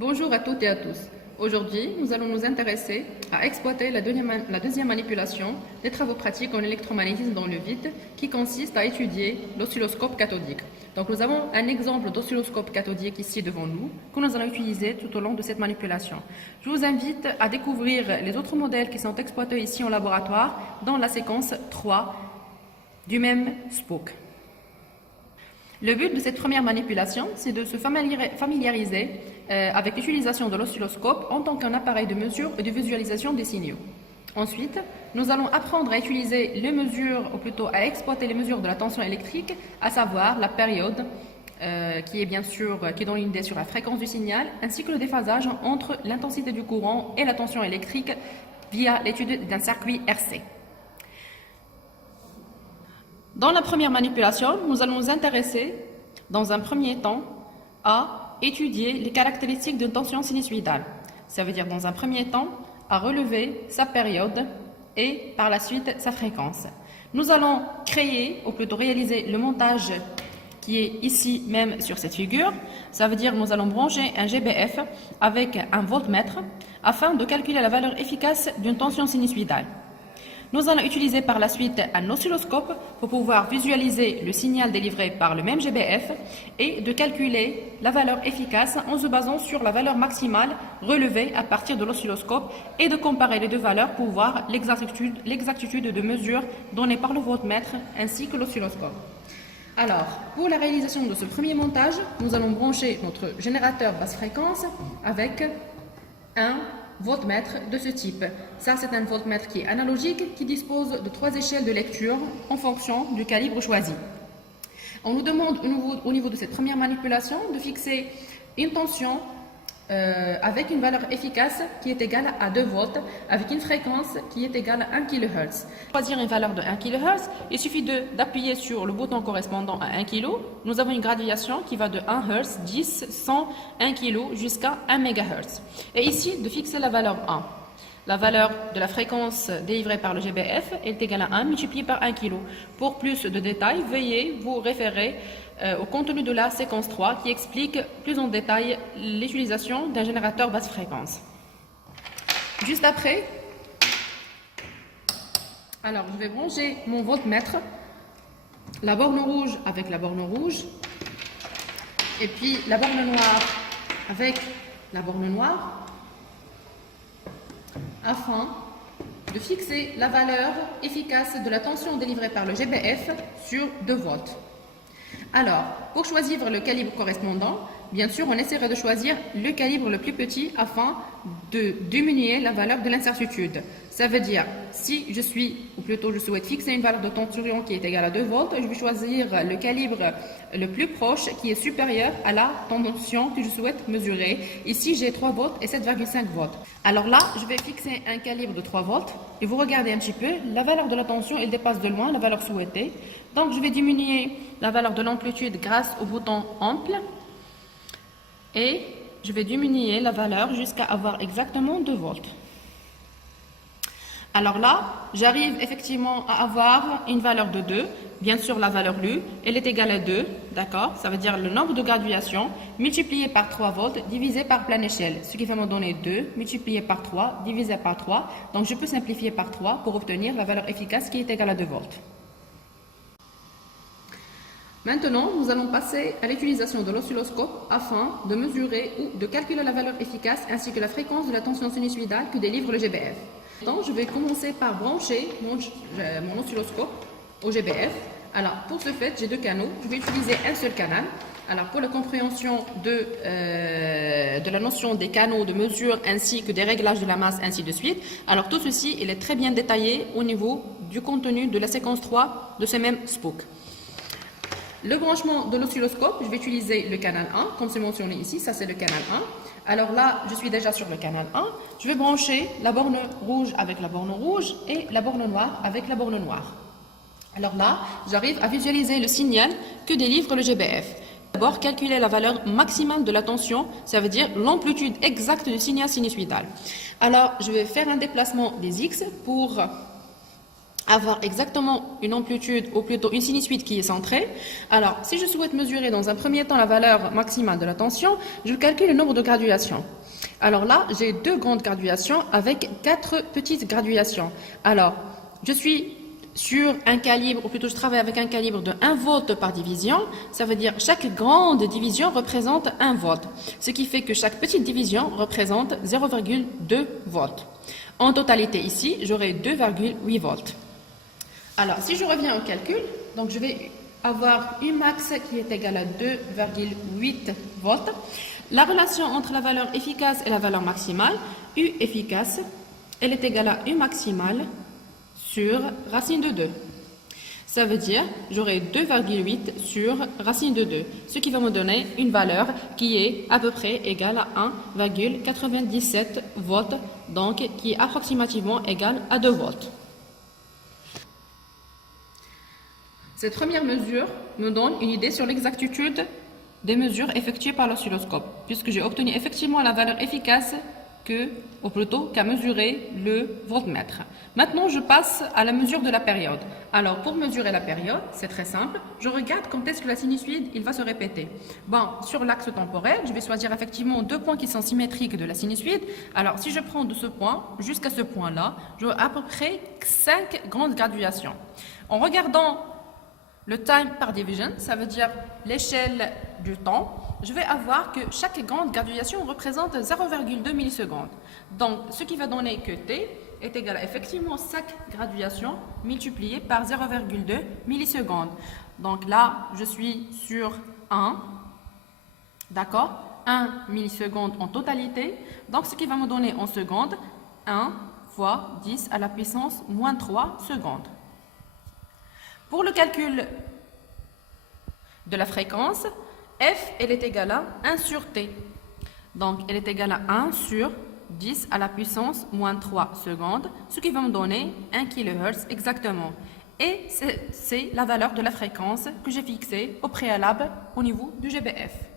Bonjour à toutes et à tous. Aujourd'hui, nous allons nous intéresser à exploiter la deuxième manipulation des travaux pratiques en électromagnétisme dans le vide qui consiste à étudier l'oscilloscope cathodique. Donc nous avons un exemple d'oscilloscope cathodique ici devant nous que nous allons utiliser tout au long de cette manipulation. Je vous invite à découvrir les autres modèles qui sont exploités ici en laboratoire dans la séquence 3 du même SPOOK. Le but de cette première manipulation, c'est de se familiariser avec l'utilisation de l'oscilloscope en tant qu'un appareil de mesure et de visualisation des signaux. Ensuite, nous allons apprendre à utiliser les mesures, ou plutôt à exploiter les mesures de la tension électrique, à savoir la période, qui donne une idée sur la fréquence du signal, ainsi que le déphasage entre l'intensité du courant et la tension électrique via l'étude d'un circuit RC. Dans la première manipulation, nous allons nous intéresser, dans un premier temps, à étudier les caractéristiques d'une tension sinusoïdale. Ça veut dire, dans un premier temps, à relever sa période et, par la suite, sa fréquence. Nous allons créer, ou plutôt réaliser, le montage qui est ici même sur cette figure. Ça veut dire, nous allons brancher un GBF avec un voltmètre afin de calculer la valeur efficace d'une tension sinusoïdale. Nous allons utiliser par la suite un oscilloscope pour pouvoir visualiser le signal délivré par le même GBF et de calculer la valeur efficace en se basant sur la valeur maximale relevée à partir de l'oscilloscope et de comparer les deux valeurs pour voir l'exactitude de mesure donnée par le voltmètre ainsi que l'oscilloscope. Alors, pour la réalisation de ce premier montage, nous allons brancher notre générateur basse fréquence avec un voltmètre de ce type. Ça, c'est un voltmètre qui est analogique, qui dispose de 3 échelles de lecture en fonction du calibre choisi. On nous demande au niveau de cette première manipulation de fixer une tension avec une valeur efficace qui est égale à 2 volts, avec une fréquence qui est égale à 1 kHz. Pour choisir une valeur de 1 kHz, il suffit d'appuyer sur le bouton correspondant à 1 kg. Nous avons une graduation qui va de 1 Hz, 10, 100, 1 kg jusqu'à 1 MHz. Et ici, de fixer la valeur 1. La valeur de la fréquence délivrée par le GBF est égale à 1 multiplié par 1 kg. Pour plus de détails, veuillez vous référer au contenu de la séquence 3 qui explique plus en détail l'utilisation d'un générateur basse fréquence. Juste après, alors je vais brancher mon voltmètre, la borne rouge avec la borne rouge, et puis la borne noire avec la borne noire, afin de fixer la valeur efficace de la tension délivrée par le GBF sur 2 volts. Alors, pour choisir le calibre correspondant, bien sûr, on essaiera de choisir le calibre le plus petit afin de diminuer la valeur de l'incertitude. Ça veut dire, si je souhaite fixer une valeur de tension qui est égale à 2 volts, je vais choisir le calibre le plus proche qui est supérieur à la tension que je souhaite mesurer. Ici, j'ai 3 volts et 7,5 volts. Alors là, je vais fixer un calibre de 3 volts et vous regardez un petit peu, la valeur de la tension, elle dépasse de loin la valeur souhaitée. Donc, je vais diminuer la valeur de l'amplitude grâce au bouton ample et je vais diminuer la valeur jusqu'à avoir exactement 2 volts. Alors là, j'arrive effectivement à avoir une valeur de 2. Bien sûr, la valeur lue, elle est égale à 2, d'accord? Ça veut dire le nombre de graduations multiplié par 3 volts divisé par pleine échelle, ce qui va me donner 2 multiplié par 3 divisé par 3. Donc, je peux simplifier par 3 pour obtenir la valeur efficace qui est égale à 2 volts. Maintenant, nous allons passer à l'utilisation de l'oscilloscope afin de mesurer ou de calculer la valeur efficace ainsi que la fréquence de la tension sinusoïdale que délivre le GBF. Donc, je vais commencer par brancher mon oscilloscope au GBF. Alors, pour ce fait, j'ai 2 canaux. Je vais utiliser un seul canal. Alors, pour la compréhension de la notion des canaux de mesure ainsi que des réglages de la masse, ainsi de suite, alors tout ceci, il est très bien détaillé au niveau du contenu de la séquence 3 de ce même SPOOK. Le branchement de l'oscilloscope, je vais utiliser le canal 1, comme c'est mentionné ici, ça c'est le canal 1. Alors là, je suis déjà sur le canal 1. Je vais brancher la borne rouge avec la borne rouge et la borne noire avec la borne noire. Alors là, j'arrive à visualiser le signal que délivre le GBF. D'abord, calculer la valeur maximale de la tension, ça veut dire l'amplitude exacte du signal sinusoïdal. Alors, je vais faire un déplacement des X pour avoir exactement une amplitude, ou plutôt une sinusoïde qui est centrée. Alors, si je souhaite mesurer dans un premier temps la valeur maximale de la tension, je calcule le nombre de graduations. Alors là, j'ai 2 grandes graduations avec 4 petites graduations. Alors, je suis sur un calibre, ou plutôt je travaille avec un calibre de 1 volt par division. Ça veut dire chaque grande division représente 1 volt. Ce qui fait que chaque petite division représente 0,2 volts. En totalité ici, j'aurai 2,8 volts. Alors, si je reviens au calcul, donc je vais avoir U max qui est égal à 2,8 volts. La relation entre la valeur efficace et la valeur maximale, U efficace, elle est égale à U maximale sur racine de 2. Ça veut dire j'aurai 2,8 sur racine de 2, ce qui va me donner une valeur qui est à peu près égale à 1,97 volts, donc qui est approximativement égale à 2 volts. Cette première mesure me donne une idée sur l'exactitude des mesures effectuées par l'oscilloscope, puisque j'ai obtenu effectivement la valeur efficace ou plutôt qu'à mesurer le voltmètre. Maintenant, je passe à la mesure de la période. Alors, pour mesurer la période, c'est très simple. Je regarde quand est-ce que la sinusoïde il va se répéter. Bon, sur l'axe temporel, je vais choisir effectivement 2 points qui sont symétriques de la sinusoïde. Alors, si je prends de ce point jusqu'à ce point-là, j'aurai à peu près 5 grandes graduations. En regardant le time par division, ça veut dire l'échelle du temps, je vais avoir que chaque grande graduation représente 0,2 millisecondes. Donc, ce qui va donner que T est égal à effectivement 5 graduations multipliées par 0,2 millisecondes. Donc là, je suis sur 1, d'accord, 1 milliseconde en totalité. Donc, ce qui va me donner en secondes, 1 fois 10 à la puissance moins 3 secondes. Pour le calcul de la fréquence, F, elle est égale à 1 sur T. Donc, elle est égale à 1 sur 10 à la puissance moins 3 secondes, ce qui va me donner 1 kHz exactement. Et c'est la valeur de la fréquence que j'ai fixée au préalable au niveau du GBF.